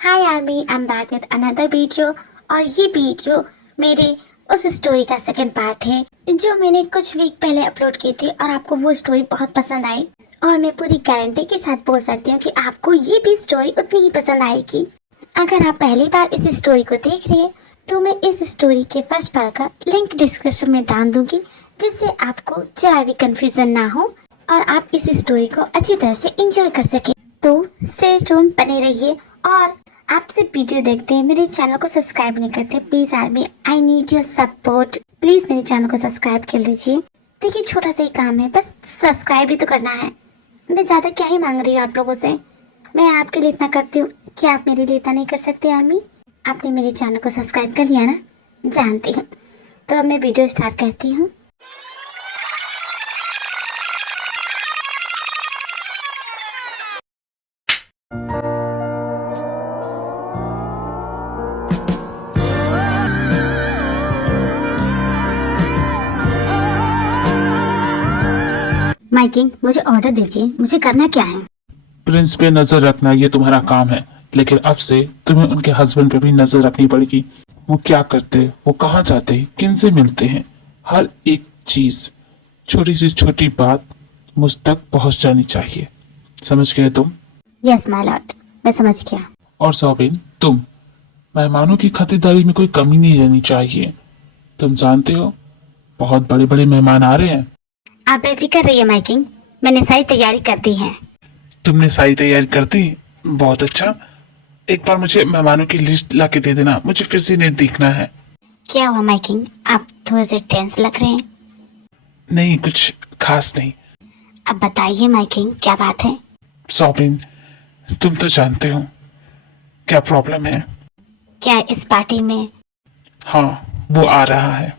Hi army, I am back with another video. और ये video मेरे उस स्टोरी का सेकंड पार्ट है जो मैंने कुछ वीक पहले अपलोड की थी और आपको वो स्टोरी बहुत पसंद आई। और मैं पूरी गारंटी के साथ बोल सकती हूँ कि आपको ये भी स्टोरी उतनी ही पसंद आएगी। अगर आप पहली बार इस स्टोरी को देख रहे हैं तो मैं इस स्टोरी के फर्स्ट पार्ट का लिंक डिस्क्रिप्शन में डाल दूंगी, जिससे आपको जरा भी कंफ्यूजन ना हो और आप इस स्टोरी को अच्छी तरह से एंजॉय कर सके। तो स्टे ट्यून बने रहिए। और आपसे वीडियो देखते हैं मेरे चैनल को सब्सक्राइब नहीं करते, please army I need your support. Please मेरे चैनल को सब्सक्राइब कर लीजिए। देखिए छोटा सा ही काम है, बस सब्सक्राइब ही तो करना है। मैं ज्यादा क्या ही मांग रही हूँ आप लोगों से। मैं आपके लिए इतना करती हूँ कि आप मेरे लिए इतना नहीं कर सकते आर्मी। आपने मेरे चैनल को सब्सक्राइब कर लिया ना, जानती हूँ। तो अब मैं वीडियो स्टार्ट करती हूँ। माइकिंग, मुझे ऑर्डर दीजिए, मुझे करना क्या है? प्रिंस पे नजर रखना ये तुम्हारा काम है, लेकिन अब से तुम्हें उनके हस्बैंड पे भी नजर रखनी पड़ेगी। वो क्या करते, वो कहाँ जाते, किन से मिलते हैं, हर एक चीज, छोटी से छोटी बात मुझ तक पहुंच जानी चाहिए। समझ गए तुम? यस माय लॉर्ड, मैं समझ गया। और सौबिन, तुम मेहमानों की खातिरदारी में कोई कमी नहीं रहनी चाहिए। तुम जानते हो बहुत बड़े बड़े मेहमान आ रहे हैं। आप बेफिक्र रहिए माइकिंग, मैंने सारी तैयारी कर दी है। तुमने सारी तैयारी कर दी? बहुत अच्छा। एक बार मुझे मेहमानों की लिस्ट ला के दे देना, मुझे फिर से नहीं देखना है। क्या हुआ माइकिंग, आप थोड़े से टेंस लग रहे हैं? नहीं, कुछ खास नहीं। अब बताइए माइकिंग, क्या बात है? सौबिन, तुम तो जानते हो क्या प्रॉब्लम है। क्या इस पार्टी में हाँ, वो आ रहा है।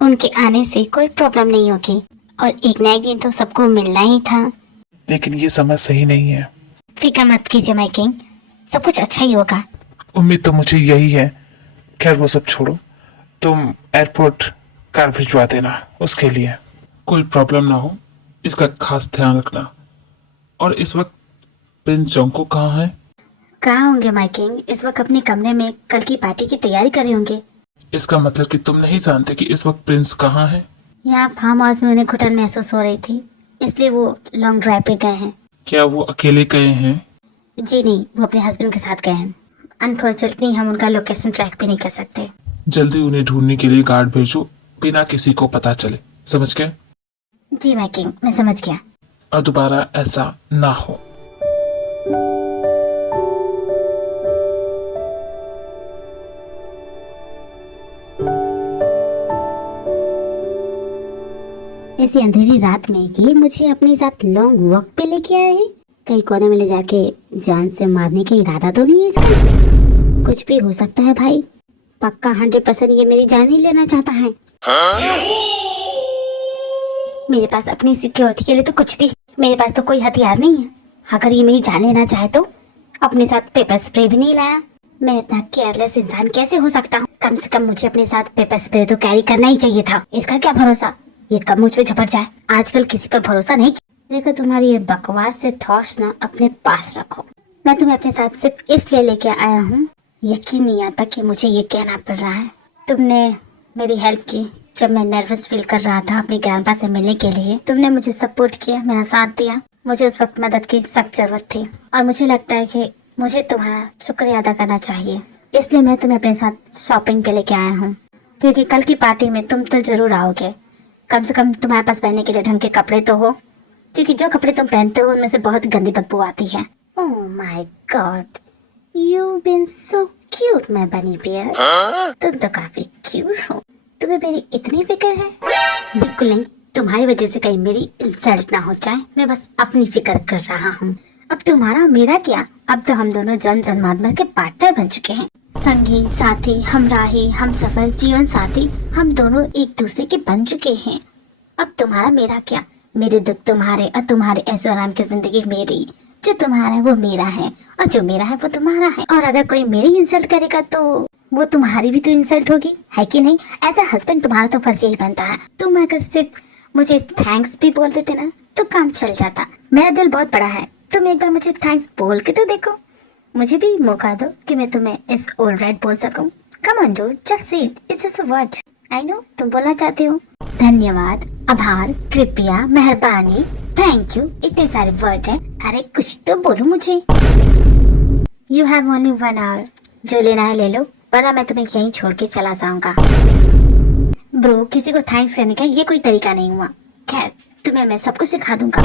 उनके आने से कोई प्रॉब्लम नहीं होगी, और एक ना एक दिन तो सबको मिलना ही था। लेकिन ये समय सही नहीं है। फिक्र मत कीजिए माइकिंग, सब कुछ अच्छा ही होगा। उम्मीद तो मुझे यही है। खैर वो सब छोड़ो, तुम एयरपोर्ट कार भिजवा देना उसके लिए। कोई प्रॉब्लम ना हो, इसका खास ध्यान रखना। और इस वक्त प्रिंस जोंको कहाँ है? कहाँ होंगे माइकिंग? इस वक्त अपने कमरे में कल की पार्टी की तैयारी कर रहे होंगे। इसका मतलब कि तुम नहीं जानते कि इस वक्त प्रिंस कहाँ है? यहाँ फार्म हाउस में उन्हें घुटन महसूस हो रही थी, इसलिए वो लॉन्ग ड्राइव पे गए हैं। क्या वो अकेले गए हैं? जी नहीं, वो अपने हस्बैंड के साथ गए हैं। अनफॉर्चुनेटली हम उनका लोकेशन ट्रैक भी नहीं कर सकते। जल्दी उन्हें ढूंढने के लिए गार्ड भेजो, बिना किसी को पता चले। समझ गए? जी माइकिंग, मैं समझ गया। और दोबारा ऐसा ना हो। ऐसी अंधेरी रात में ये मुझे अपने साथ लॉन्ग वॉक पे लेके आए हैं। कहीं कोने में ले जाके जान से मारने का इरादा तो नहीं है इसका? कुछ भी हो सकता है भाई। पक्का 100% ये मेरी जान ही लेना चाहता है। मेरे पास अपनी सिक्योरिटी के लिए तो कुछ भी, मेरे पास तो कोई हथियार नहीं है। अगर ये मेरी जान लेना चाहे तो अपने साथ पेपर स्प्रे भी नहीं लाया। मैं इतना केयरलेस इंसान कैसे हो सकता हूँ? कम से कम मुझे अपने साथ पेपर स्प्रे तो कैरी करना ही चाहिए था। इसका क्या भरोसा, ये कब मुझ पे झपट जाए। आजकल किसी पर भरोसा नहीं। देखो तुम्हारी ये बकवास से थॉट्स ना अपने पास रखो। मैं तुम्हें अपने साथ सिर्फ इसलिए लेके आया हूँ, यकीन नहीं आता कि मुझे ये कहना पड़ रहा है। तुमने मेरी हेल्प की जब मैं नर्वस फील कर रहा था अपनी ग्रैंडपा से मिलने के लिए। तुमने मुझे सपोर्ट किया, मेरा साथ दिया। मुझे उस वक्त मदद की सख्त जरूरत थी और मुझे लगता है कि मुझे तुम्हारा शुक्रिया अदा करना चाहिए। इसलिए मैं तुम्हें अपने साथ शॉपिंग पे लेके आया हूँ, क्योंकि कल की पार्टी में तुम तो जरूर आओगे। कम से कम तुम्हारे पास पहनने के लिए ढंग के कपड़े तो हो, क्योंकि जो कपड़े तुम पहनते हो उनमें से बहुत गंदी बदबू आती है। Oh my god, you been so cute my bunny bear. तुम तो काफी क्यूट हो। तुम्हें मेरी इतनी फिक्र है? बिल्कुल नहीं, तुम्हारी वजह से कहीं मेरी इंसल्ट ना हो जाए। मैं बस अपनी फिक्र कर रहा हूँ। अब तुम्हारा मेरा क्या, अब तो हम दोनों जन्म जन्मांतर के पार्टनर बन चुके हैं। संगी साथी, हमराही, हम सफर, जीवन साथी, हम दोनों एक दूसरे के बन चुके हैं। अब तुम्हारा मेरा क्या, मेरे दुख तुम्हारे और तुम्हारे ऐशो आराम की जिंदगी मेरी। जो तुम्हारा है वो मेरा है और जो मेरा है वो तुम्हारा है। और अगर कोई मेरी इंसल्ट करेगा तो वो तुम्हारी भी तो इंसल्ट होगी, है कि नहीं? एज अ हस्बैंड तुम्हारा तो फर्ज यही बनता है। तुम अगर सिर्फ मुझे थैंक्स भी बोल देते ना तो काम चल जाता। मेरा दिल बहुत बड़ा है, तुम एक बार मुझे थैंक्स बोल के तो देखो। मुझे भी मौका दो कि मैं तुम्हें इस ऑलराइट बोल सकूं। Come on dude, just say it, it's just a word. I know तुम बोलना चाहते हो। धन्यवाद, आभार, कृपया, मेहरबानी, थैंक यू, इतने सारे वर्ड हैं। अरे कुछ तो बोलो मुझे। You have only 1 hour. जो लेना है ले लो, वरना मैं तुम्हें यहीं छोड़ के चला जाऊंगा। ब्रो, किसी को थैंक्स करने का ये कोई तरीका नहीं हुआ। खैर, तुम्हें मैं सब कुछ सिखा दूंगा।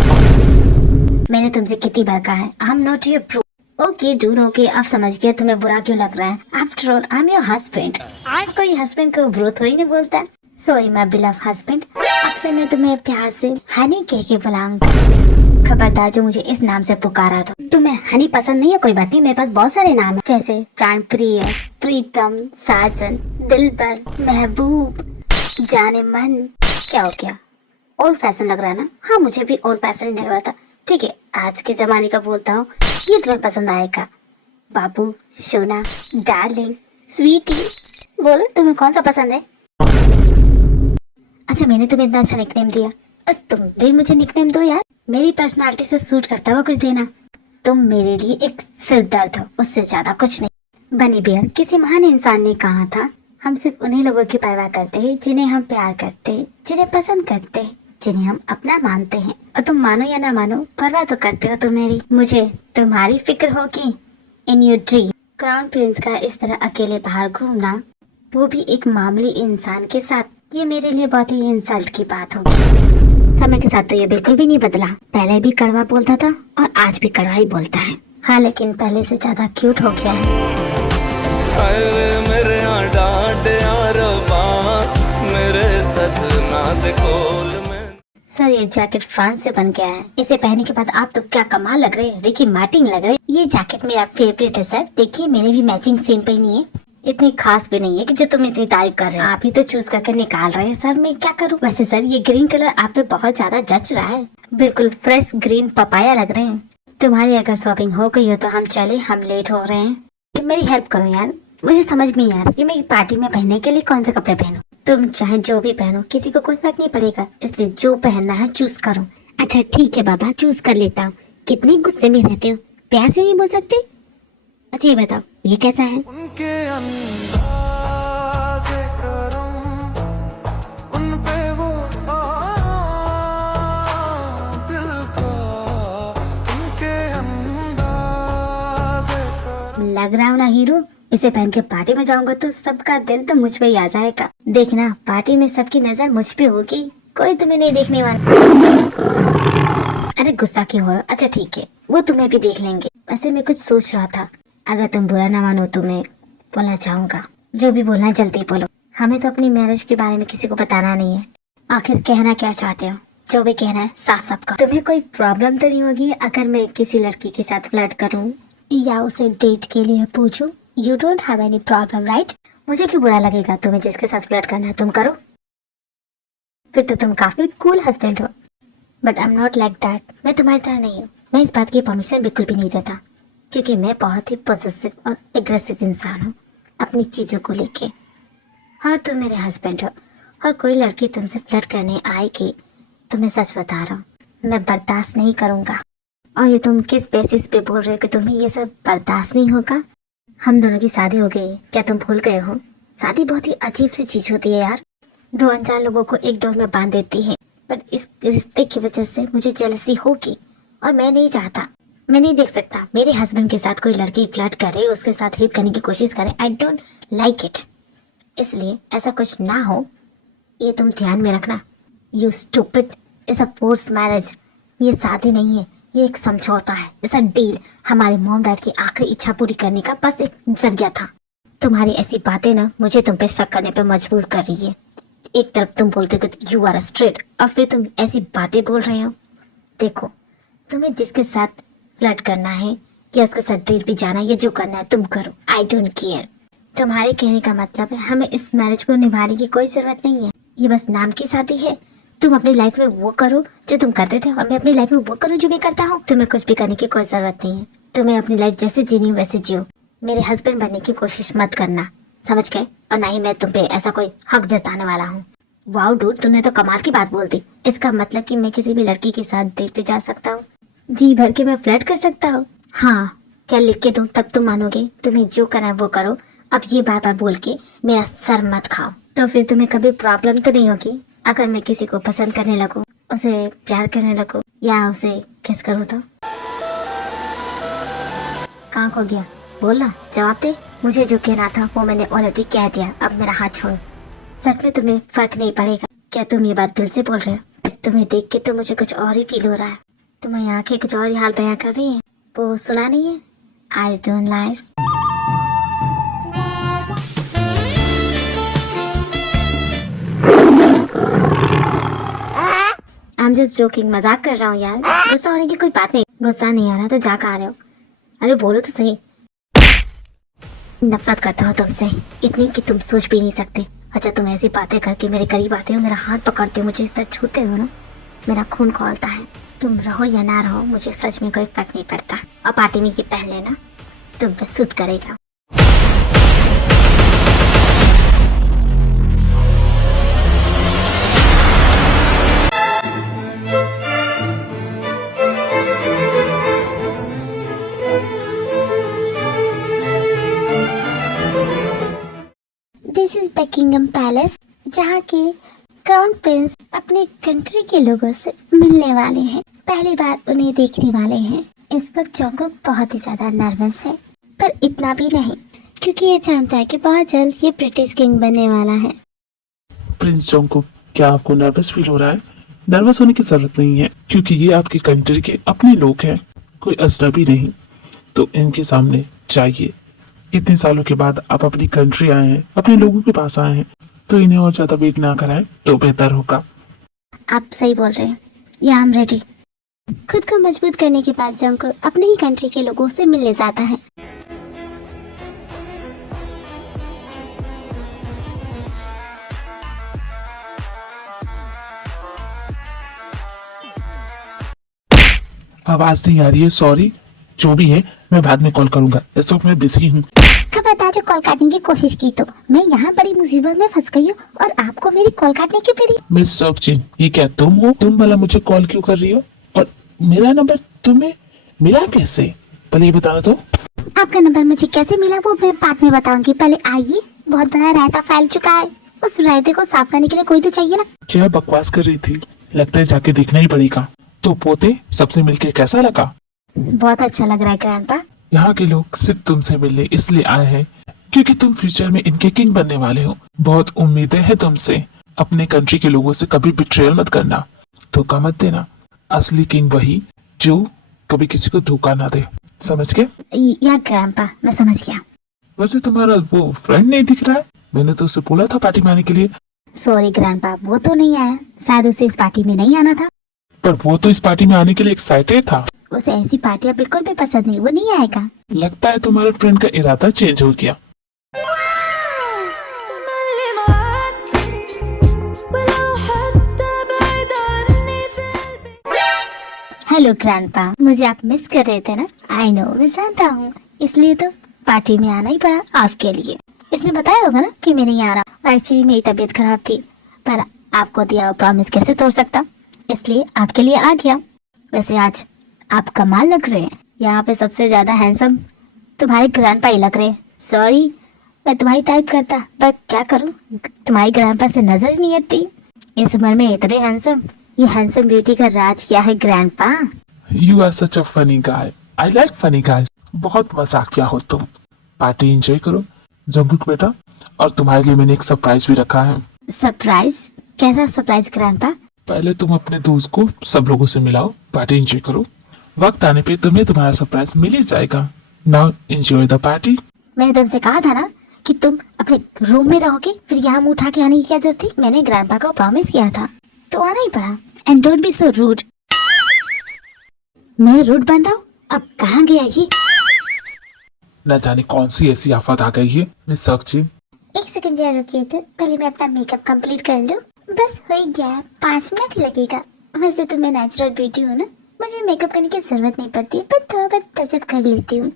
मैंने तुमसे कितनी बार कहा है, I am not your bro. Okay dude, okay, अब समझ गया तुम्हें बुरा क्यों लग रहा है। After all I am your husband. कोई हस्बैंड को ब्रो थोड़ी नहीं बोलता। सॉरी माय बिलव हस्बैंड, अब से मैं तुम्हें प्यार से हनी कह के बुलाऊंगा। खबरदार जो मुझे इस नाम से पुकारा तो। तुम्हें हनी पसंद नहीं है, कोई बात नहीं, मेरे पास बहुत सारे नाम है, जैसे प्राण प्रिय, प्रीतम, साजन, दिलबर, महबूब, जाने मन। क्या हो गया, ओल्ड फैशन लग रहा है ना? हाँ, मुझे भी ओल्ड फैशन लग रहा था। ठीक है, आज के जमाने का बोलता हूँ, ये तुम्हें पसंद आएगा। बाबू, सोना, डार्लिंग, स्वीटी, बोलो तुम्हें कौन सा पसंद है? अच्छा, मैंने तुम्हें इतना अच्छा निकनेम दिया और तुम भी मुझे निकनेम दो यार। मेरी पर्सनालिटी से सूट करता हुआ कुछ देना। तुम मेरे लिए एक सिरदर्द हो, उससे ज्यादा कुछ नहीं। बनी बियर, किसी महान इंसान ने कहा था, हम सिर्फ उन्हीं लोगों की परवाह करते हैं जिन्हें हम प्यार करते हैं, जिन्हें पसंद करते हैं, जिन्हें हम अपना मानते हैं। और तुम मानो या ना मानो, परवाह तो करते हो तुम मेरी। मुझे तुम्हारी फिक्र होगी in your dream. Crown Prince का इस तरह अकेले बाहर घूमना, वो भी एक मामूली इंसान के साथ, ये मेरे लिए बहुत ही इंसल्ट की बात होगी। समय के साथ तो ये बिल्कुल भी नहीं बदला। पहले भी कड़वा बोलता था और आज भी कड़वा ही बोलता है। हाँ, लेकिन पहले से ज्यादा क्यूट हो गया है। मेरे डांट यार मेरे सजना दे कोल में। सर, ये जैकेट फ्रांस से बन के आया है। इसे पहनने के बाद आप तो क्या कमाल लग रहे हैं, रिकी मार्टिन लग रहे हैं। ये जैकेट मेरा फेवरेट है सर। देखिए, मैंने भी मैचिंग सेम पहनी है। इतनी खास भी नहीं है कि जो तुम इतनी तारीफ कर रहे हो। आप ही तो चूज करके निकाल रहे हैं सर, मैं क्या करूं। वैसे सर, ये ग्रीन कलर आप पे बहुत ज्यादा जच रहा है। बिल्कुल फ्रेश ग्रीन पपाया लग रहे हैं। तुम्हारी अगर शॉपिंग हो गई हो तो हम चले, हम लेट हो रहे हैं। मेरी हेल्प करो यार, मुझे समझ में नहीं आ रहा कि मैं पार्टी में पहनने के लिए कौन से कपड़े पहनूं। तुम चाहे जो भी पहनो, किसी को कोई फर्क नहीं पड़ेगा, इसलिए जो पहनना है चूज करो। अच्छा ठीक है बाबा, चूज कर लेता हूँ। कितने गुस्से में रहते हो, प्यार से नहीं बोल सकते? अच्छा ये बताओ, ये कैसा है? उनके अंदाज़े करम, उन पे वो दिल का, उनके अंदाज़े करम। लग रहा हूँ ना हीरो, इसे पहन के पार्टी में जाऊंगा तो सबका दिल तो मुझ पे ही आ जाएगा। देखना, पार्टी में सबकी नजर मुझ पे होगी, कोई तुम्हें नहीं देखने वाला। अरे गुस्सा क्यों हो रहा? अच्छा ठीक है, वो तुम्हें भी देख लेंगे। वैसे मैं कुछ सोच रहा था, अगर तुम बुरा ना मानो तो मैं बोलना चाहूंगा। जो भी बोलना है जल्दी बोलो। हमें तो अपनी मैरिज के बारे में किसी को बताना नहीं है। आखिर कहना क्या चाहते हो? जो भी कहना है साफ साफ कहो। तुम्हें कोई प्रॉब्लम तो नहीं होगी अगर मैं किसी लड़की के साथ फ्लर्ट करूं या उसे डेट के लिए पूछूं? You don't have any problem right? मुझे क्यों बुरा लगेगा? तुम्हें जिसके साथ फ्लर्ट करना है तुम करो, फिर तो तुम काफी कूल हस्बैंड हो। But I am not like that. मैं तुम्हारी तरह नहीं हूँ। मैं इस बात की परमिशन बिल्कुल भी नहीं देता, क्योंकि मैं बहुत ही पॉजिटिव और एग्रेसिव इंसान हूँ अपनी चीजों को लेके। हाँ, तुम मेरे हस्बैंड हो और कोई लड़की तुमसे फ्लर्ट करने आएगी तो मैं सच बता रहा हूँ, मैं बर्दाश्त नहीं करूँगा। और ये तुम किस बेसिस पे बोल रहे हो कि तुम्हें ये सब बर्दाश्त नहीं होगा? हम दोनों की शादी हो गई, क्या तुम भूल गए हो? शादी बहुत ही अजीब सी चीज होती है यार, दो अनजान लोगों को एक डोर में बांध देती है। बट इस रिश्ते की वजह से मुझे जेलसी होगी और मैं नहीं चाहता। मैं नहीं देख सकता मेरे हस्बैंड के साथ कोई लड़की फ्लर्ट करे, उसके साथ हिट करने की कोशिश करे। I don't like it. इसलिए ऐसा कुछ ना हो, ये तुम ध्यान में रखना। You stupid, it's a force marriage. ये शादी नहीं है, ये एक समझौता है, इट्स अ डील। हमारे मॉम डैड की आखिरी इच्छा पूरी करने का बस एक जरिया था। तुम्हारी ऐसी बातें ना मुझे तुम पे शक करने पे मजबूर कर रही है। एक तरफ तुम बोलते हो कि यू आर स्ट्रेट और फिर तुम ऐसी बातें बोल रहे हो। देखो, तुम्हें जिसके साथ फ्लर्ट करना है या उसके साथ डेट भी जाना है या जो करना है तुम करो, आई डोंट केयर। तुम्हारे कहने का मतलब है हमें इस मैरिज को निभाने की कोई जरूरत नहीं है, ये बस नाम की शादी है। तुम अपनी लाइफ में वो करो जो तुम करते थे और मैं अपनी लाइफ में वो करूँ जो मैं करता हूँ। तुम्हें कुछ भी करने की कोई जरूरत नहीं है। तुम्हें अपनी लाइफ जैसे जीनी वैसे जियो। मेरे हस्बैंड बनने की कोशिश मत करना, समझ गए? और ना ही मैं तुम पे ऐसा कोई हक जताने वाला हूँ। वाओ डूड, तुमने तो कमाल की बात बोल दी। इसका मतलब कि मैं किसी भी लड़की के साथ डेट पे जा सकता हूँ, जी भर के मैं फ्लर्ट कर सकता हूँ। हाँ, क्या लिख के दूं तब तुम मानोगे? तुम्हें जो करना है वो करो। अब ये बार बार बोल के मेरा सर मत खाओ। तो फिर तुम्हें कभी प्रॉब्लम तो नहीं होगी अगर मैं किसी को पसंद करने लगूं, उसे प्यार करने लगूं या उसे किस करूं तो? कहाँ खो गया? बोलना, जवाब दे। मुझे जो कहना था वो मैंने ऑलरेडी कह दिया, अब मेरा हाथ छोड़ो। सच में तुम्हें फर्क नहीं पड़ेगा? क्या तुम ये बात दिल से बोल रहे हो? तुम्हें देख के तो मुझे कुछ और ही फील हो रहा है। तुम्हारी आंखें कुछ और ही हाल बयां कर रही हैं। वो सुना नहीं है? Eyes don't lie. I'm just joking, मजाक कर रहा हूँ यार। गुस्सा होने की कोई बात नहीं। गुस्सा नहीं आ रहा तो जा कहाँ रहे हो? अरे बोलो तो सही। नफरत करता हूँ तुमसे, इतनी कि तुम सोच भी नहीं सकते। अच्छा, तुम ऐसी बातें करके मेरे करीब आते हो, मेरा हाथ पकड़ते हो, मुझे इस तरह छूते हो ना, मेरा खून खौलता है। तुम रहो या ना रहो, मुझे सच में कोई फर्क नहीं पड़ता। और पार्टी में के पहले ना तुम पे सूट करेगा। दिस इज बकिंगम पैलेस, जहाँ के क्राउन प्रिंस अपने कंट्री के लोगों से मिलने वाले हैं, पहली बार उन्हें देखने वाले हैं। इस वक्त जोंगकुक बहुत ही ज्यादा नर्वस है, पर इतना भी नहीं, क्योंकि ये जानता है कि बहुत जल्द ये ब्रिटिश किंग बनने वाला है। प्रिंस जोंगकुक, क्या आपको नर्वस फील हो रहा है? नर्वस होने की जरूरत नहीं है, क्योंकि ये आपकी कंट्री के अपने लोग हैं, कोई अजनबी नहीं। तो इनके सामने चाहिए, इतने सालों के बाद आप अपनी कंट्री आए हैं, अपने लोगों के पास आए हैं, तो इन्हें और ज्यादा वेट ना कराएं तो बेहतर होगा। आप सही बोल रहे हैं, या आई एम रेडी। खुद को मजबूत करने के बाद जोंगकुक अपने ही कंट्री के लोगों से मिलने जाता है। आवाज नहीं आ रही है, सॉरी। जो भी है मैं बाद में कॉल करूंगा, इस वक्त मैं बिजी हूँ। खबरदार जो कॉल काटने की कोशिश की तो मैं यहाँ बड़ी मुसीबत में फंस गई हूँ और आपको मेरी कॉल काटने की पड़ी। मिस सोकचिन, ये क्या तुम हो? तुम वाला मुझे कॉल क्यों कर रही हो? और मेरा नंबर तुम्हें मिला कैसे? पहले ये बताना तो। आपका नंबर मुझे कैसे मिला वो मैं बाद में बताऊंगी, पहले आइए। बहुत बड़ा रायता फैल चुका है, उस रायते को साफ करने के लिए कोई तो चाहिए ना। क्या बकवास कर रही थी? लगता है जाके देखना ही पड़ेगा। तो पोते, सबसे मिलके कैसा लगा? बहुत अच्छा लग रहा है ग्रैंडपा। यहाँ के लोग सिर्फ तुमसे मिलने इसलिए आए हैं क्योंकि तुम फ्यूचर में इनके किंग बनने वाले हो। बहुत उम्मीदें हैं तुमसे। अपने कंट्री के लोगों से कभी बिट्रेयल मत करना, धोखा मत देना। असली किंग वही जो कभी किसी को धोखा ना दे, समझ गए? या ग्रैंडपा, मैं समझ गया। वैसे तुम्हारा वो फ्रेंड नहीं दिख रहा है, मैंने तो उसे बोला था पार्टी में आने के लिए। सॉरी ग्रैंडपा, वो तो नहीं आया, शायद उसे इस पार्टी में नहीं आना था। पर वो तो इस पार्टी में आने के लिए एक्साइटेड था। उसे ऐसी पार्टियां बिल्कुल भी पसंद नहीं, वो नहीं आएगा। लगता है तुम्हारे फ्रेंड का इरादा चेंज हो गया। हेलो ग्रैंडपा, मुझे आप मिस कर रहे थे ना? आई नो, मैं जानता हूँ, इसलिए तो पार्टी में आना ही पड़ा आपके लिए। इसने बताया होगा ना कि मैं नहीं आ रहा। एक्चुअली मेरी तबीयत खराब थी, पर आपको दिया हुआ प्रॉमिस कैसे तोड़ सकता, इसलिए आपके लिए आ गया। वैसे आज आप कमाल लग रहे हैं। यहाँ पे सबसे ज्यादा हैंडसम तुम्हारे ग्रैंडपा ही लग रहे हैं। सॉरी, मैं तुम्हारी तारीफ करता, पर क्या करूँ, तुम्हारी ग्रैंडपा से नजर ही नहीं हटती। इस उम्र में इतने हैंडसम, ये हैंडसम ब्यूटी का राज क्या है grandpa? You are such a funny guy. I like funny guys. बहुत मजाकिया हो तुम। पार्टी एंजॉय करो जोंगकुक बेटा, और तुम्हारे लिए मैंने एक सरप्राइज भी रखा है। सरप्राइज? कैसा सरप्राइज ग्रैंडपा? पहले तुम अपने दोस्त को सब लोगों से मिलाओ, पार्टी एंजॉय करो। वक्त आने पे तुम्हें तुम्हारा सरप्राइज मिल ही जाएगा। Now enjoy the party. मैंने तुमसे कहा था ना कि तुम अपने रूम में रहोगे, फिर यहाँ मुंह उठा के आने की क्या जरूरत थी? मैंने ग्रैंडपा को प्रॉमिस किया था, तो आना ही पड़ा। And don't be so rude. मैं रूड बन रहा हूँ? अब कहाँ गया ये? न जाने कौन सी ऐसी आफत आ गई है। मिस सोकचिन, एक सेकंड जरा रुकिए, तो पहले मैं अपना मेकअप कंप्लीट कर लूँ। बस हो ही गया, 5 मिनट लगेगा। वैसे तो मैं नेचुरल ब्यूटी हूँ ना, मुझे मेकअप करने की जरूरत नहीं पड़ती, पर थोड़ा बहुत टचअप कर लेती हूँ।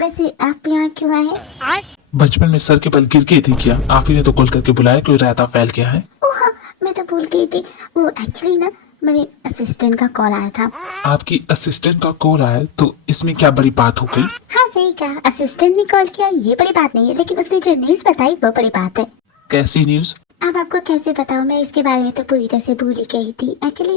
वैसे आप यहाँ क्यों आए हैं? बचपन में सर के बल गिर गई थी क्या? आप ही ने तो कॉल करके बुलाया, कोई रायता फैल गया है। ओह हाँ, मैं तो भूल गई थी। वो एक्चुअली ना मेरे असिस्टेंट का कॉल आया था। आपकी असिस्टेंट का कॉल आया तो इसमें क्या बड़ी बात हो गई? हाँ सही कहा, असिस्टेंट ने कॉल किया ये बड़ी बात नहीं है, लेकिन उसने जो न्यूज़ बताई वो बड़ी बात है। कैसी न्यूज़? अब आपको कैसे बताऊं, मैं इसके बारे में तो पूरी तरह से भूल ही गई थी। एक्चुअली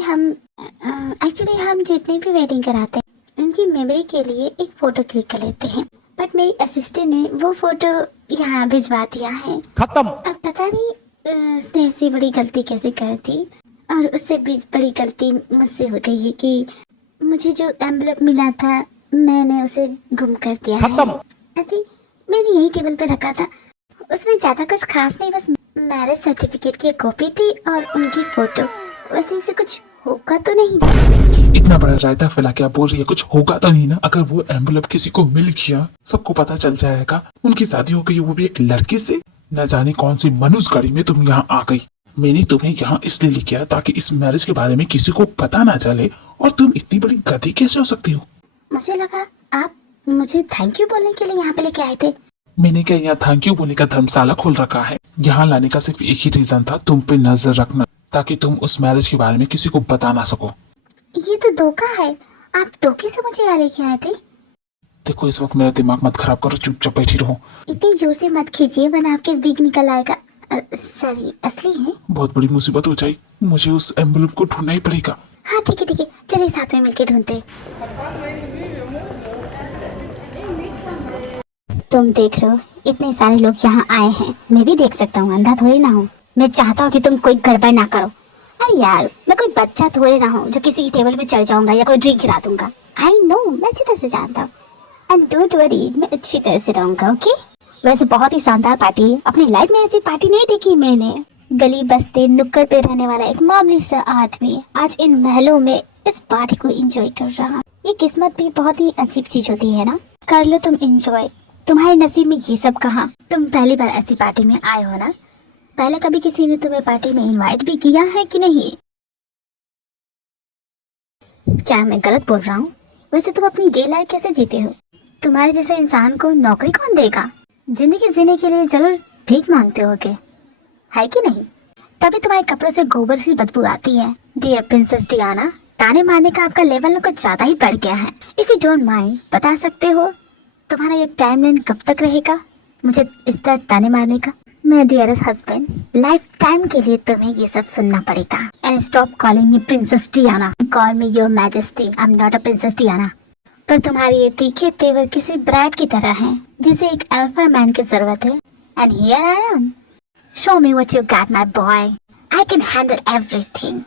हम जितने भी वेडिंग कराते हैं उनकी मेमोरी के लिए एक फोटो क्लिक कर लेते हैं, बट मेरी असिस्टेंट ने वो फोटो यहाँ भिजवा दिया है। खत्म। अब पता नहीं उसने ऐसी बड़ी गलती कैसे कर दी, और उससे भी बड़ी गलती मुझसे हो गई है कि मुझे जो एम्बलप मिला था मैंने उसे गुम कर दिया है। अभी मैंने यही टेबल पे रखा था, उसमें ज्यादा कुछ खास नहीं, बस मैरिज सर्टिफिकेट की कॉपी थी और उनकी फोटो। वैसे इसे कुछ होगा तो नहीं ना? इतना बड़ा रायता फैला के आप बोल रही है कुछ होगा तो नहीं ना? अगर वो एम्बुलेंस किसी को मिल गया सबको पता चल जाएगा उनकी शादी हो गई, वो भी एक लड़के से। न जाने कौन सी मनुष्य गाड़ी में तुम यहाँ आ गई। मैंने तुम्हें यहाँ इसलिए लिखा है ताकि इस मैरिज के बारे में किसी को पता ना चले, और तुम इतनी बड़ी गधी कैसे हो सकती हो? मुझे लगा आप मुझे थैंक यू बोलने के लिए यहाँ पे लेके आए थे। मैंने क्या यहाँ थैंक यू बोलने का धर्मशाला खोल रखा है? यहाँ लाने का सिर्फ एक ही रीजन था, तुम पे नजर रखना, ताकि तुम उस मैरिज के बारे में किसी को बता ना सको। ये तो धोखा है, आप धोखे से मुझे यहाँ लेके आए थे। देखो इस वक्त मेरा दिमाग मत खराब करो, चुपचाप बैठी रहो। इतनी जोर से मत खींचिए वरना आपके विग निकल आएगा। सॉरी, असली है। बहुत बड़ी मुसीबत हो जाए, मुझे उस एम्बुलेंस को ढूंढना ही पड़ेगा। हाँ ठीक है, चलिए साथ में मिलके ढूंढते। तुम देख रहे हो इतने सारे लोग यहाँ आए हैं, मैं भी देख सकता हूँ, अंधा थोड़ी ना हूँ। मैं चाहता हूँ कि तुम कोई गड़बड़ ना करो। अरे यार मैं कोई बच्चा थोड़ी ना हूँ जो किसी की टेबल पे चढ़ जाऊंगा या कोई ड्रिंक गिरा दूंगा। आई नो, मैं अच्छी तरह से जानता हूँ, एंड डोंट वरी, मैं अच्छी तरह से रहूंगा। ओके? वैसे बहुत ही शानदार पार्टी है, अपनी लाइफ में ऐसी पार्टी नहीं देखी मैंने। गली बस्ती नुक्कड़ पे रहने वाला एक मामूली सा आदमी आज इन महलों में इस पार्टी को एंजॉय कर रहा। ये किस्मत भी बहुत ही अजीब चीज होती है ना। कर लो तुम एंजॉय, तुम्हारे नसीब में ये सब कहाँ। तुम पहली बार ऐसी पार्टी में आए हो ना? पहले कभी किसी ने तुम्हें पार्टी में इनवाइट भी किया है कि नहीं? क्या मैं गलत बोल रहा हूँ? वैसे तुम अपनी डे लाइफ कैसे जीते हो? तुम्हारे जैसे इंसान को नौकरी कौन देगा? जिंदगी जीने के लिए जरूर भीख मांगते होगे, है कि नहीं? तभी तुम्हारे कपड़ों से गोबर सी बदबू आती है। डियर प्रिंसेस डियाना, ताने मारने का आपका लेवल कुछ ज्यादा ही बढ़ गया है। इफ यू डोंट माइंड, बता सकते हो तुम्हारा ये टाइमलाइन कब तक रहेगा मुझे इस तरह ताने मारने का? मेरे डियरेस्ट हस्बैंड, लाइफ टाइम के लिए तुम्हें ये सब सुनना पड़ेगा। And stop calling me princess Diana, call me your majesty. I am not a princess Diana. पर तुम्हारे ये तीखे तेवर किसी ब्राइड की तरह हैं, जिसे एक अल्फा मैन की जरूरत है। And here I am. Show me what you got my boy, I can handle everything.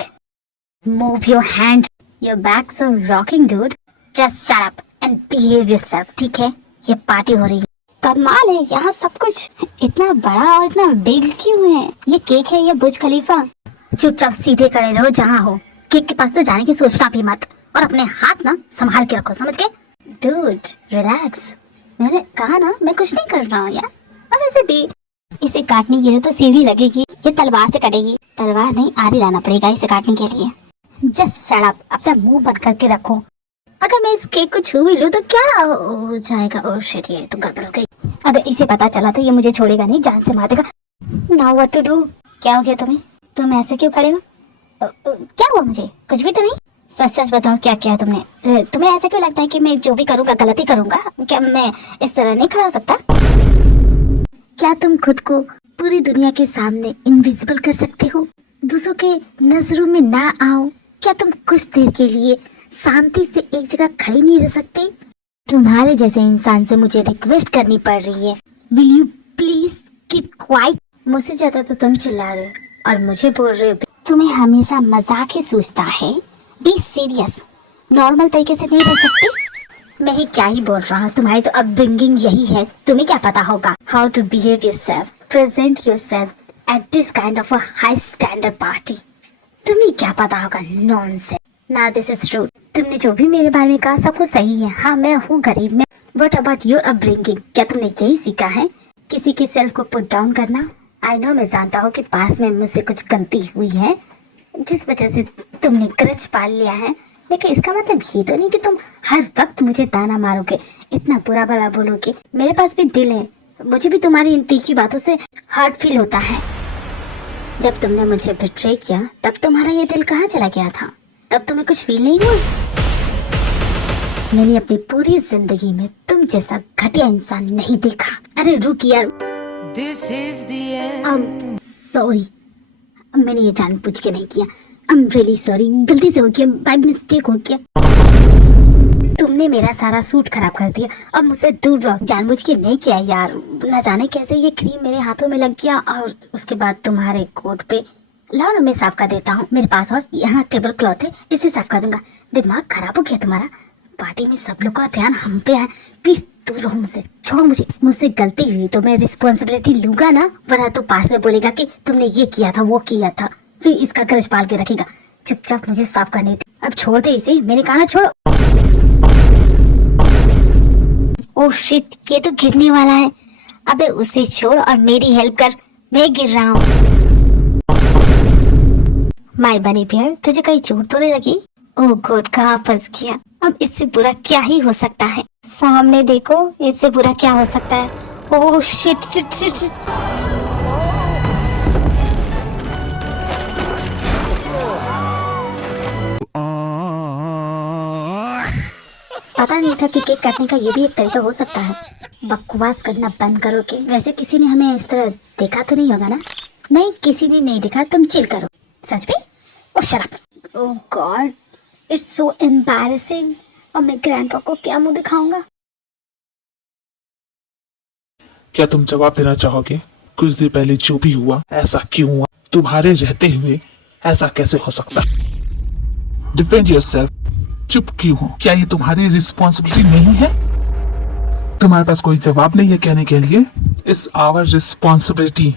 Move your hand, your back so rocking dude. Just shut up and behave yourself, ठीक है? ये party हो रही है। कमाल है, यहाँ सब कुछ इतना बड़ा और इतना बिग क्यों है? ये केक है या बुर्ज खलीफा? चुपचाप सीधे खड़े रहो जहाँ हो। केक के पास तो जाने की सोचना भी मत, और अपने हाथ ना संभाल के रखो, समझ गए? डूड रिलैक्स, मैंने कहा ना मैं कुछ नहीं कर रहा हूँ यार। और वैसे भी इसे काटने के लिए तो सीढ़ी लगेगी, ये तलवार से कटेगी। तलवार नहीं, आरी लाना पड़ेगा इसे काटने के लिए। जस्ट शट अप, अपना मुंह बंद करके रखो। अगर मैं इस केक को छू भी लूं तो क्या हो जाएगा? ओह शिट, ये तो गड़बड़ हो गई। अगर इसे पता चला तो ये मुझे छोड़ेगा नहीं, जान से मार देगा। Now what to do? क्या हो गया तुम्हें? तुम ऐसे क्यों खड़े हो? क्या हुआ? मुझे कुछ भी तो नहीं। सच सच बताओ क्या किया तुमने? तुम्हें ऐसा क्यों लगता है कि मैं जो भी करूंगा गलती करूंगा? क्या मैं इस तरह नहीं खड़ा हो सकता? क्या तुम खुद को पूरी दुनिया के सामने इनविजिबल कर सकते हो? दूसरों के नजरों में ना आओ? क्या तुम कुछ देर के लिए शांति से एक जगह खड़ी नहीं रह सकते? तुम्हारे जैसे इंसान से मुझे रिक्वेस्ट करनी पड़ रही है, will you please keep quiet? मुझसे ज्यादा तो तुम चिल्ला रहे हो और मुझे बोल रहे हो। तुम्हें हमेशा मजाक ही सूझता है। बी सीरियस, नॉर्मल तरीके से नहीं रह सकते? मैं ही क्या ही बोल रहा हूँ, तुम्हारी तो अपब्रिंगिंग यही है। तुम्हें क्या पता होगा how to behave yourself, present yourself at this kind of a high standard party? तुम्हें क्या पता होगा? नॉनसेंस। ना दिस इज ट्रू। तुमने जो भी मेरे बारे में कहा सब कुछ सही है। हाँ मैं हूँ गरीब में। What about your upbringing? क्या तुमने यही सीखा है किसी की सेल्फ को पुट डाउन करना? आई नो, मैं जानता हूँ कि पास में मुझसे कुछ गलती हुई है जिस वजह से तुमने ग्रज पाल लिया है, लेकिन इसका मतलब ये तो नहीं कि तुम हर वक्त मुझे ताना मारोगे, इतना बुरा भला बोलोगे। मेरे पास भी दिल है, मुझे भी तुम्हारी इन तीखी बातों से हर्ट फील होता है। जब तुमने मुझे बिट्रे किया तब तुम्हारा ये दिल कहाँ चला गया था? तब तुम्हें कुछ फील नहीं हुआ? मैंने अपनी पूरी जिंदगी में तुम जैसा घटिया इंसान नहीं देखा। अरे रुक यार, This is the end. Sorry, मैंने ये जानबूझ के नहीं किया। I'm really sorry, गलती से हो गया, बाय मिस्टेक हो गया। तुमने मेरा सारा सूट खराब कर दिया, अब मुझसे दूर रहो। जानबूझ के नहीं किया यार, न जाने कैसे ये क्रीम मेरे हाथों में लग गया और उसके बाद तुम्हारे कोट पे। लाओ ना, मैं साफ कर देता हूँ। मेरे पास और यहाँ टेबल क्लॉथ है, इसे साफ कर दूंगा। दिमाग खराब हो गया तुम्हारा। पार्टी में सब लोग का ध्यान हम पे है। प्लीज दूर रहो मुझसे, छोड़ो मुझे। मुझसे गलती हुई तो मैं रिस्पॉन्सिबिलिटी लूंगा ना, वरना तो पास में बोलेगा कि तुमने ये किया था, वो किया था, फिर इसका ग्रज पाल के रखेगा। चुपचाप मुझे साफ करने दे। अब छोड़ दे इसे, मैंने कहा ना छोड़ो। ओह शिट, ये तो गिरने वाला है। अबे उसे छोड़ और मेरी हेल्प कर, मैं गिर रहा हूँ। माय बनी बियर, तुझे कहीं चोट तो नहीं लगी? ओह गॉड, कहाँ फंस गया। अब इससे बुरा क्या ही हो सकता है? सामने देखो, इससे बुरा क्या हो सकता है? Oh shit shit shit shit. पता नहीं था कि केक काटने का ये भी एक तरीका हो सकता है। बकवास करना बंद करो। के वैसे किसी ने हमें इस तरह देखा तो नहीं होगा ना? नहीं, किसी ने नहीं देखा, तुम चिल करो। सच में? Oh shut up. Oh god, it's so embarrassing. और मैं ग्रैंडपा को क्या मुंह दिखाऊंगा? क्या तुम जवाब देना चाहोगे? कुछ देर पहले जो भी हुआ, ऐसा क्यों हुआ? तुम्हारे रहते हुए ऐसा कैसे हो सकता? Defend yourself. चुप क्यों हो? क्या ये तुम्हारी रिस्पॉन्सिबिलिटी नहीं है? तुम्हारे पास कोई जवाब नहीं है कहने के लिए? It's our responsibility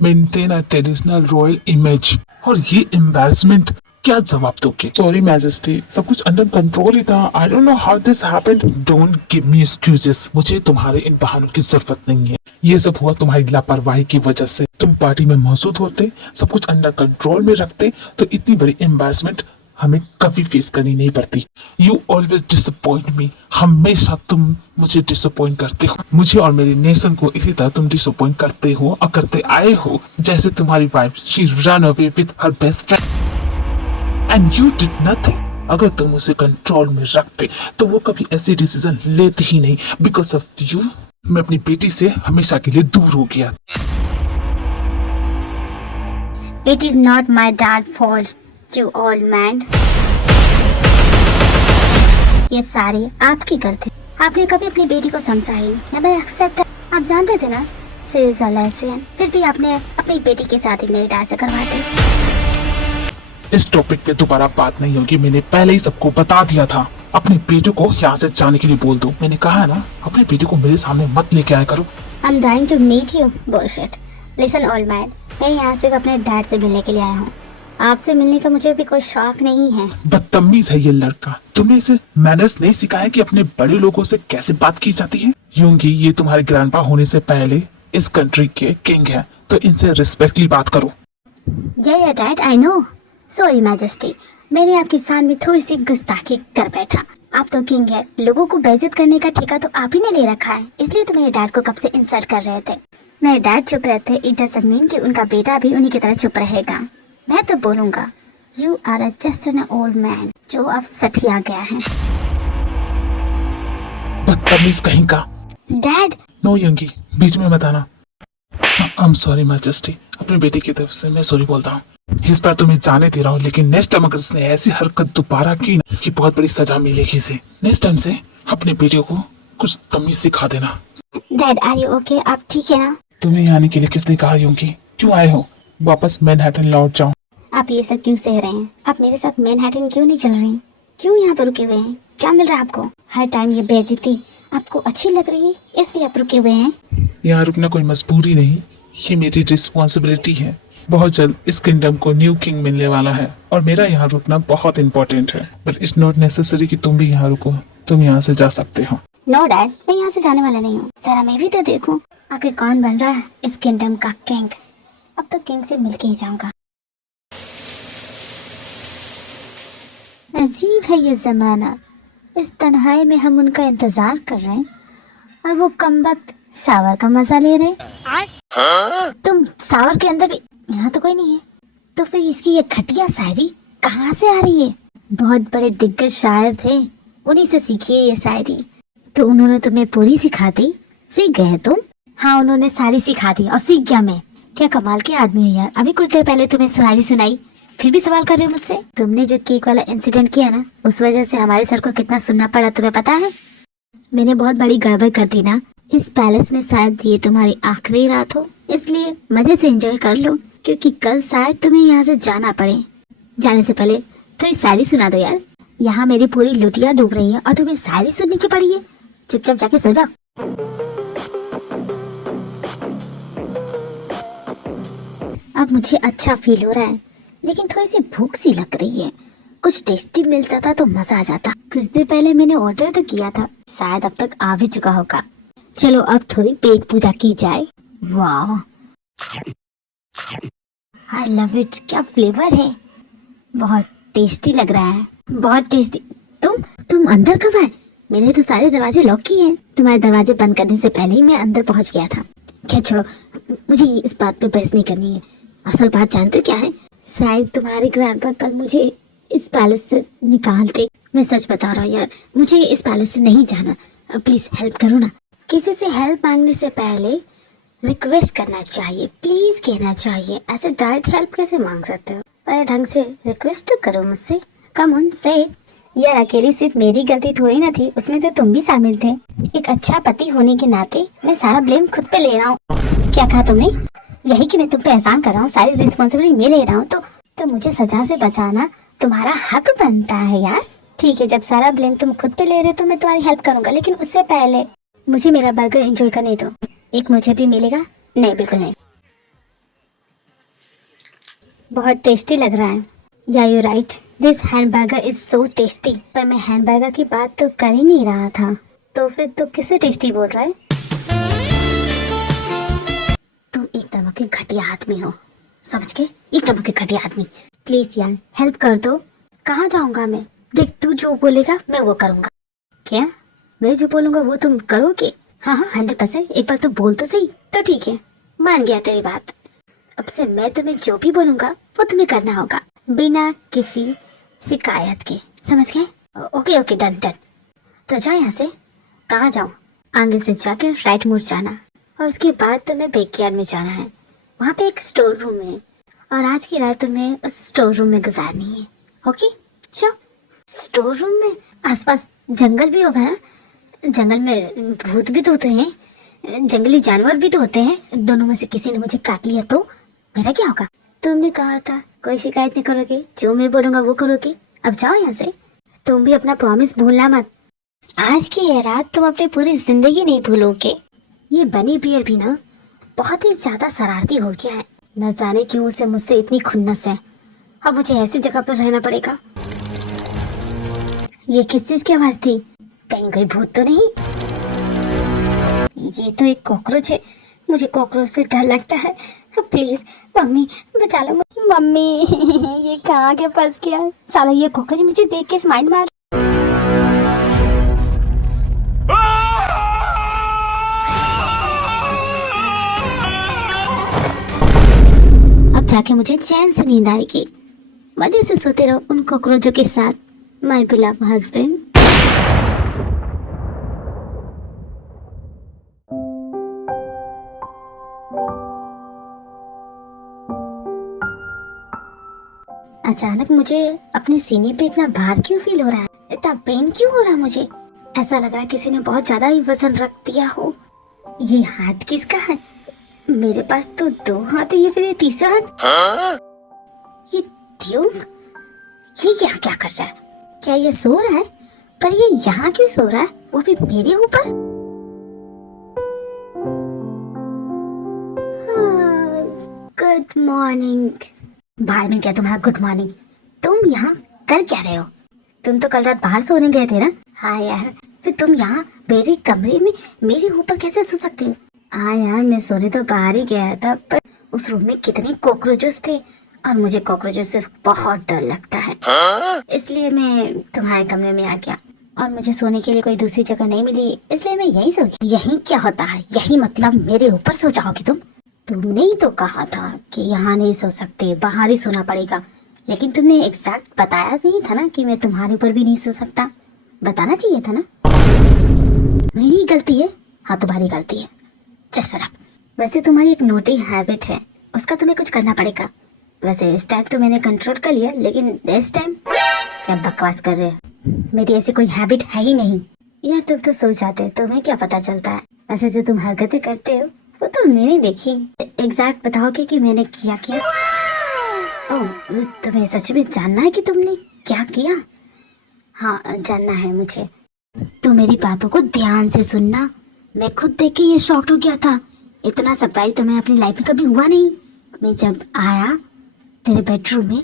maintain a traditional royal image. और ये एम्बैरेसमेंट, क्या जवाब दोगे? सॉरी मैजेस्टी, सब कुछ अंडर कंट्रोल ही था। I don't know how this happened. Don't give me excuses. मुझे तुम्हारे इन बहानों की जरूरत नहीं है। ये सब हुआ तुम्हारी लापरवाही की वजह से। तुम पार्टी में मौजूद होते, सब कुछ अंडर कंट्रोल में रखते, तो इतनी बड़ी एम्बैरेसमेंट हमें कभी फेस करनी नहीं पड़ती। यू ऑलवेज डिसअपॉइंट मी। हमेशा तुम मुझे डिसअपॉइंट करते हो। मुझे और मेरे नेशन को इसी तरह तुम डिसअपॉइंट करते हो और करते आए हो। जैसे तुम्हारी wife, she run away with her best friend and you did nothing. अगर तुम उसे कंट्रोल में रखते तो वो कभी ऐसी डिसीजन लेती ही नहीं। बिकॉज ऑफ यू मैं अपनी बेटी से हमेशा के लिए दूर हो गया। It is not my dad's fault, you old man. ये सारी आपकी गलती। आपने कभी अपनी बेटी को समझा ही नहीं। मैं एक्सेप्ट, आप जानते थे ना she is a lesbian, फिर भी आपने अपनी बेटी के साथ ही मेरी डांस से करवा दी। इस टॉपिक पे दोबारा बात नहीं होगी। मैंने पहले ही सबको बता दिया था। अपने बेटे को यहाँ से जाने के लिए बोल दो। मैंने कहा है ना, अपने बेटे को मेरे सामने मत लेके आया करो। I'm trying to meet you. Bullshit. Listen, old man. मैं यहाँ सिर्फ अपने डैड से मिलने के लिए आया हूँ। आपसे मिलने का मुझे भी कोई शौक नहीं है। बदतमीज है ये लड़का। तुमने इसे मैनर्स नहीं सिखाया कि अपने बड़े लोगों से कैसे बात की जाती है? यूंगी ये तुम्हारे ग्रैंडपा होने से पहले इस कंट्री के किंग है, तो इनसे रिस्पेक्टली बात करो। या dad, I know. Sorry majesty, मैंने आपकी शान में थोड़ी सी गुस्ताखी कर बैठा। आप तो किंग है, लोगों को बेइज्जत करने का ठेका तो आप ही ने ले रखा है। इसलिए तो मेरे डैड को कब से इंसल्ट कर रहे थे। मेरे डैड चुप रहते, इट डजंट मीन कि उनका बेटा भी उन्हीं की तरह चुप रहेगा। मैं तो बोलूंगा, you are just an old man, जो अब सठिया गया है। बदतमीज कहीं का। डैड, नो यंगी, बीच में मत आना। आई एम सॉरी मैजेस्टी, अपनी बेटी की तरफ से मैं सॉरी बोलता हूँ। इस बार तो मैं जाने दे रहा हूँ, लेकिन नेक्स्ट टाइम अगर इसने ऐसी हरकत दोबारा की ना, इसकी बहुत बड़ी सजा मिलेगी इसे। नेक्स्ट टाइम से अपने बेटियों को कुछ तमीज सिखा देना। Dad are you okay? आप ठीक है ना? तुम्हें यहाँ आने के लिए किसने कहा यंगी? क्यों आए हो? वापस मैनहट्टन लौट जाओ। आप ये सब क्यों सह रहे हैं? आप मेरे साथ मैनहट्टन क्यों नहीं चल रहे हैं? क्यों यहाँ पर रुके हुए हैं? क्या मिल रहा है आपको? हर टाइम ये बेइज्जती आपको अच्छी लग रही है, इसलिए आप रुके हुए हैं? यहाँ रुकना कोई मजबूरी नहीं, ये मेरी रिस्पॉन्सिबिलिटी है। बहुत जल्द इस किंगडम को न्यू किंग मिलने वाला है और मेरा यहाँ रुकना बहुत इम्पोर्टेंट है। बट इट्स नॉट नेसेसरी कि तुम भी यहाँ रुको। तुम यहाँ से जा सकते हो। नो डैड, मैं यहाँ से जाने वाला नहीं हूँ। जरा मैं भी तो देखूं आखिर कौन बन रहा है इस किंगडम का किंग। अब तो किंग से मिलके ही जाऊंगा। अजीब है ये जमाना, इस तन्हाई में हम उनका इंतजार कर रहे हैं और वो कमबख्त शावर का मजा ले रहे हैं। तुम शावर के अंदर भी, यहाँ तो कोई नहीं है, तो फिर इसकी ये घटिया शायरी कहाँ से आ रही है? बहुत बड़े दिग्गज शायर थे, उन्हीं से सीखी है ये शायरी। तो उन्होंने तुम्हें पूरी सिखा दी? सीख गए तुम? हाँ, उन्होंने सारी सिखा दी और सीख गया मैं। क्या कमाल के आदमी है यार। अभी कुछ देर पहले तुम्हें शायरी सुनाई, फिर भी सवाल कर रहे हो मुझसे। तुमने जो केक वाला इंसिडेंट किया ना, उस वजह से हमारे सर को कितना सुनना पड़ा तुम्हें पता है? मैंने बहुत बड़ी गड़बड़ कर दी ना। इस पैलेस में शायद ये तुम्हारी आखिरी रात हो, इसलिए मजे से एंजॉय कर लो, क्योंकि कल शायद तुम्हें यहाँ से जाना पड़े। जाने से पहले थोड़ी शायरी सुना दो यार। यहाँ मेरी पूरी लुटिया डूब रही है और तुम्हें शायरी सुनने की पड़ी है। चुपचाप जाके सो जाओ। अब मुझे अच्छा फील हो रहा है, लेकिन थोड़ी सी भूख सी लग रही है। कुछ टेस्टी मिल जाता तो मजा आ जाता। कुछ देर पहले मैंने ऑर्डर तो किया था, शायद अब तक आ भी चुका होगा। चलो अब थोड़ी पेट पूजा की जाए। वाह, आई लव इट। क्या फ्लेवर है, बहुत टेस्टी लग रहा है, बहुत टेस्टी। तुम अंदर कब आए? मैंने तो सारे दरवाजे लॉक किए हैं। तुम्हारे दरवाजे बंद करने से पहले ही मैं अंदर पहुंच गया था। क्या छोड़ो, मुझे इस बात पे बहस नहीं करनी है। असल बात जानते हो क्या है? शायद तुम्हारे ग्रैंडपा कल मुझे इस पैलेस से निकालते। मैं सच बता रहा हूँ यार, मुझे इस पैलेस से नहीं जाना। प्लीज हेल्प करो ना। किसी से हेल्प मांगने से पहले रिक्वेस्ट करना चाहिए, प्लीज कहना चाहिए। ऐसे डायरेक्ट हेल्प कैसे मांग सकते हो? अरे ढंग से रिक्वेस्ट तो करो मुझसे। कम ऑन से यार, अकेली सिर्फ मेरी गलती थोड़ी ना थी, उसमें तो तुम भी शामिल थे। एक अच्छा पति होने के नाते मैं सारा ब्लेम खुद पे ले रहा हूँ। क्या कहा तुमने? यही कि मैं तुम पे एहसान कर रहा हूँ, सारी रिस्पॉन्सिबिलिटी मैं ले रहा हूँ। तो मुझे सजा से बचाना तुम्हारा हक बनता है यार। ठीक है, जब सारा ब्लेम तुम खुद पे ले रहे हो तो मैं तुम्हारी हेल्प करूंगा, लेकिन उससे पहले मुझे मेरा बर्गर एंजॉय करने दो। एक मुझे भी मिलेगा? नहीं, बिल्कुल नहीं। बहुत टेस्टी लग रहा है। या you right, this hamburger is so tasty. पर मैं हैमबर्गर की बात तो कर ही नहीं रहा था। तो फिर तो किसे टेस्टी बोल रहा है? तुम एक तरह के घटिया आदमी हो, समझ के? एक तरह के घटिया आदमी। प्लीज यार हेल्प कर दो। कहाँ जाऊंगा मैं? देख, तू जो बोलेगा मैं वो करूंगा। क्या? मैं जो बोलूंगा वो तुम करोगे? हाँ हाँ, 100%। एक बार तो बोल तो सही। तो ठीक है, मान गया तेरी बात। अब से मैं तुम्हें जो भी बोलूंगा वो तुम्हें करना होगा, बिना किसी शिकायत के, समझ गए? Okay okay, done done. तो जाओ यहाँ से। कहाँ जाऊँ? आगे से जाकर राइट मुड़ जाना, और उसके बाद तुम्हें बैकयार्ड में जाना है। वहाँ पे एक स्टोर रूम है, और आज की रात तुम्हें उस स्टोर रूम में गुजारनी है। ओके चलो। स्टोर रूम में आसपास जंगल भी होगा ना? जंगल में भूत भी तो होते हैं, जंगली जानवर भी तो होते हैं। दोनों में से किसी ने मुझे काट लिया तो मेरा क्या होगा? तुमने कहा था कोई शिकायत नहीं करोगे, जो मैं बोलूंगा वो करोगे। अब जाओ यहाँ से। तुम भी अपना प्रॉमिस भूलना मत। आज की ये रात तुम अपनी पूरी जिंदगी नहीं भूलोगे। ये बनी बियर भी ना बहुत ही ज्यादा शरारती हो गया है। न जाने क्यों उसे मुझसे इतनी खुन्नस है। अब मुझे ऐसी जगह पर रहना पड़ेगा। ये किस चीज की आवाज थी? कहीं कोई भूत तो नहीं? ये तो एक कॉकरोच है। मुझे कॉकरोच से डर लगता है। प्लीज मम्मी बचा लो मम्मी। ये कहाँ के फंस गया साला। ये कॉकरोच मुझे देख के स्माइल मार। अब जाके मुझे चैन से नींद आएगी। मजे से सोते रहो उन कॉकरोचों के साथ, माय बिलव हस्बैंड। अचानक मुझे अपने सीने पे इतना भार क्यों फील हो रहा है? इतना पेन क्यों हो रहा है मुझे? ऐसा लग रहा है किसी ने बहुत ज्यादा ही वजन रख दिया हो। ये हाथ किसका है? मेरे पास तो 2 हाथ है, ये फिर ये तीसरा हाथ। ये ट्यूब, ये यहाँ क्या कर रहा है? क्या ये सो रहा है? पर ये यहाँ क्यों सो रहा है, वो भी मेरे ऊपर? Good morning. बाहर में क्या तुम्हारा गुड मॉर्निंग? तुम यहाँ कर क्या रहे हो? तुम तो कल रात बाहर सोने गए थे ना? हाँ यार, फिर तुम यहाँ मेरे कमरे में मेरे ऊपर कैसे सो सकते हो? हाँ यार, मैं सोने तो बाहर ही गया था, पर उस रूम में कितने कॉकरोचेस थे और मुझे कॉकरोचेस से बहुत डर लगता है। इसलिए मैं तुम्हारे कमरे में आ गया और मुझे सोने के लिए कोई दूसरी जगह नहीं मिली, इसलिए मैं यहीं सो गई। यहीं क्या होता है? यही मतलब मेरे ऊपर सो जाओगे तुम? तुमने ही तो कहा था कि यहाँ नहीं सो सकते, बाहर ही सोना पड़ेगा। लेकिन तुमने एग्जैक्ट बताया नहीं था ना कि मैं तुम्हारे ऊपर भी नहीं सो सकता। बताना चाहिए था ना। मेरी गलती है। हाँ, तुम्हारी गलती है। Just shut up. वैसे तुम्हारी एक नोटी हैबिट है, उसका तुम्हें कुछ करना पड़ेगा। वैसे इस टाइम तो मैंने कंट्रोल कर लिया, लेकिन इस टाइम क्या बकवास कर रहे हो। मेरी ऐसी कोई हैबिट है ही नहीं। यार तुम तो सो जाते, तुम्हें क्या पता चलता है। वैसे जो तुम हरकतें करते हो वो तो मैंने देखी। एग्जैक्ट बताओगे कि मैंने किया क्या? ओह, तुम्हें सच में जानना है कि तुमने क्या किया? हाँ, जानना है मुझे। तो मेरी बातों को ध्यान से सुनना। मैं खुद देख के ये शॉक्ड हो गया था। इतना सरप्राइज तो मैं अपनी लाइफ में कभी हुआ नहीं। मैं जब आया तेरे बेडरूम में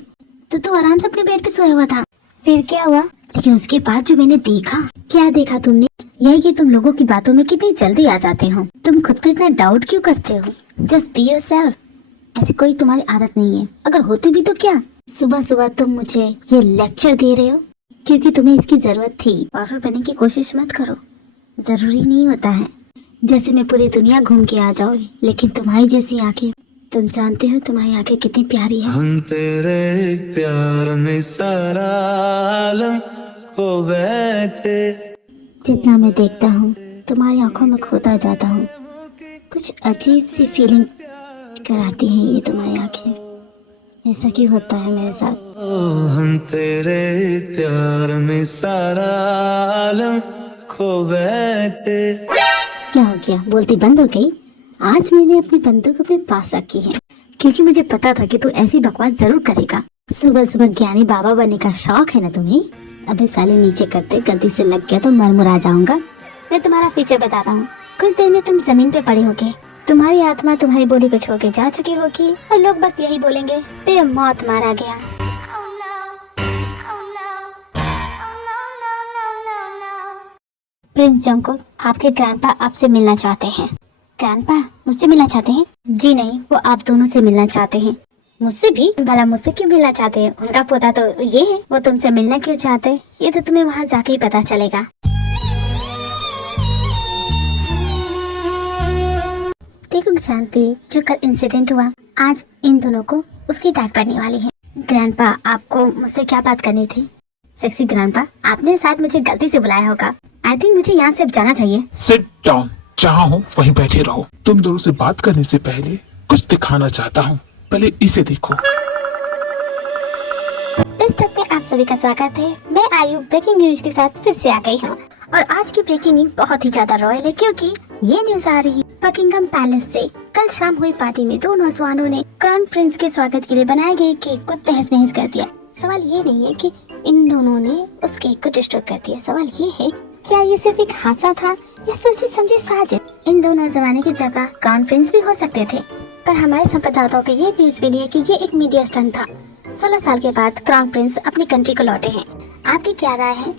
तो तू आराम से अपने बेड पे सोया हुआ था। फिर क्या हुआ? लेकिन उसके बाद जो मैंने देखा। क्या देखा तुमने? यही कि तुम लोगों की बातों में कितनी जल्दी आ जाते हो। तुम खुद पे इतना डाउट क्यों करते हो? Just be yourself. ऐसी कोई तुम्हारी आदत नहीं है। अगर होती भी तो क्या? सुबह सुबह तुम मुझे ये लेक्चर दे रहे हो क्योंकि तुम्हें इसकी जरूरत थी। और फिर बनने की कोशिश मत करो। जरूरी नहीं होता है जैसे मैं पूरी दुनिया घूम के आ जाऊँ, लेकिन तुम्हारी जैसी आंखें, तुम जानते हो तुम्हारी आंखें कितनी प्यारी है। हम तेरे प्यार में सारा आलम खो बैठे। जितना मैं देखता हूँ तुम्हारी आंखों में खोता जाता हूँ। कुछ अजीब सी फीलिंग कराती हैं ये तुम्हारी आंखें। ऐसा क्यों होता है मेरे साथ? हम तेरे प्यार में सारा आलम खो बैठे। क्या हो गया? बोलती बंद हो गई? आज मैंने अपनी बंदूक अपने पास रखी है क्योंकि मुझे पता था कि तू ऐसी बकवास जरूर करेगा। सुबह सुबह ज्ञानी बाबा बनने का शौक है ना तुम्हें? अबे साले, नीचे करते गलती से लग गया तो मरमुरा जाऊंगा। मैं तुम्हारा फीचर बताता हूँ। कुछ देर में तुम जमीन पे पड़े होगे। तुम्हारी आत्मा तुम्हारी बॉडी को छोड़ के जा चुकी होगी और लोग बस यही बोलेंगे, बे मौत मारा गया। प्रिंस जंगकुक, आपके ग्रैंडपा आपसे मिलना चाहते हैं। ग्रैंडपा मुझसे मिलना चाहते हैं? जी नहीं, वो आप दोनों से मिलना चाहते हैं। मुझसे भी? भला मुझसे क्यों मिलना चाहते हैं? उनका पोता तो ये है। वो तुमसे मिलना क्यों चाहते हैं ये तो तुम्हें वहाँ जाके ही पता चलेगा। देखो शांति, जो कल इंसिडेंट हुआ, आज इन दोनों को उसकी डांट पड़ने वाली है। ग्रैंडपा, आपको मुझसे क्या बात करनी थी? सेक्सी ग्रैंडपा, आपने शायद मुझे गलती से बुलाया होगा। आई थिंक मुझे यहाँ से अब जाना चाहिए। Sit down. जहाँ हो वहीं बैठे रहो। तुम दोनों से बात करने से पहले कुछ दिखाना चाहता हूँ। पहले इसे देखो। इस टॉक में आप सभी का स्वागत है। मैं आयु ब्रेकिंग न्यूज के साथ फिर से आ गई हूँ और आज की ब्रेकिंग न्यूज बहुत ही ज्यादा रॉयल है क्योंकि ये न्यूज आ रही है बकिंगम पैलेस से। कल शाम हुई पार्टी में दो नौजवानों ने क्राउन प्रिंस के स्वागत के लिए बनाए गए केक को तहस नहस कर दिया। सवाल ये नहीं है कि इन दोनों ने उस केक को डिस्ट्रॉय कर दिया। सवाल ये है, क्या ये सिर्फ एक हादसा था या सोची समझी साजिश? इन दोनों जमाने की जगह क्राउन प्रिंस भी हो सकते थे, पर हमारे संवाददाताओं को ये न्यूज मिली है कि ये एक मीडिया स्टंट था। 16 साल के बाद क्राउन प्रिंस अपनी कंट्री को लौटे हैं। आपकी क्या राय है?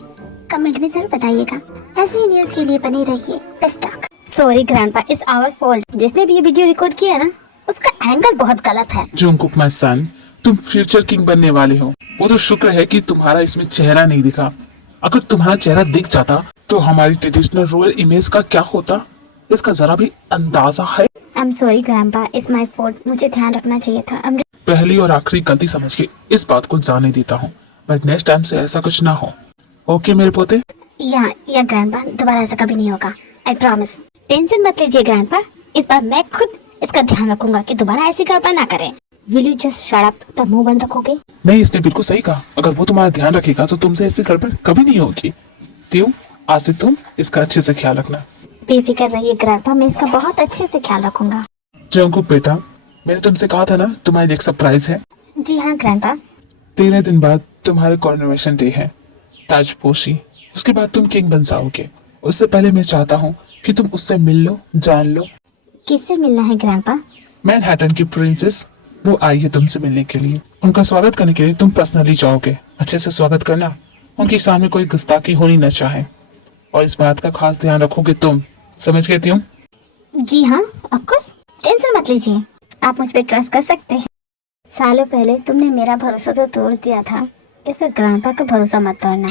कमेंट में जरूर बताइएगा। ऐसी ही न्यूज के लिए बनी रहिए। Best luck. Sorry grandpa, it's our fault. जिसने भी ये वीडियो रिकॉर्ड किया ना, उसका एंगल बहुत गलत है। जंगकुक माय सन, तुम फ्यूचर किंग बनने वाले हो। वो तो शुक्र है कि तुम्हारा इसमें चेहरा नहीं दिखा। अगर तुम्हारा चेहरा दिख जाता तो हमारी ट्रेडिशनल रॉयल इमेज का क्या होता, इसका जरा भी अंदाजा है? I am sorry grandpa, it's my fault. मुझे ध्यान रखना चाहिए था। पहली और आखिरी गलती समझ के इस बात को जाने देता हूँ, बट नेक्स्ट टाइम से ऐसा कुछ ना हो। ओके मेरे पोते? या ग्रैंडपा, दोबारा ऐसा कभी नहीं होगा। I promise. टेंशन मत लीजिए ग्रैंडपा, इस बार मैं खुद इसका ध्यान रखूंगा कि दोबारा ऐसी गड़बड़ ना करें। Will you just shut up? तो मुंह बंद रखोगे? नहीं, इसने बिल्कुल सही कहा। अगर वो तुम्हारा ध्यान रखेगा तो तुमसे ऐसी गड़बड़ कभी नहीं होगी। त्यों आज से तुम इसका अच्छे से ख्याल रखना। बेफिक्र रहिए ग्रैंडपा, मैं इसका बहुत अच्छे से ख्याल रखूंगा। जंगकुक बेटा, मैंने तुमसे कहा था ना तुम्हारे लिए एक सरप्राइज है। जी हाँ ग्रैंडपा। 13 दिन बाद तुम्हारा कॉर्नोवेशन डे है, ताजपोशी। उसके बाद तुम किंग बन जाओगे। उससे पहले मैं चाहता हूँ कि तुम उससे मिल लो, जान लो। किससे मिलना है ग्रैंडपा? मैनहट्टन की प्रिंसेस, वो आई है तुमसे मिलने के लिए। उनका स्वागत करने के लिए तुम पर्सनली जाओगे। अच्छे से स्वागत करना, उनके सामने कोई गुस्ताखी होनी न चाहे, और इस बात का खास ध्यान रखोगे तुम। समझ गए तुम? जी हाँ, ऑफ कोर्स। टेंशन मत लीजिए, आप मुझ पे ट्रस्ट कर सकते हैं। सालों पहले तुमने मेरा भरोसा तो तोड़ दिया था, इस पर ग्रैंडपा का भरोसा मत तोड़ना।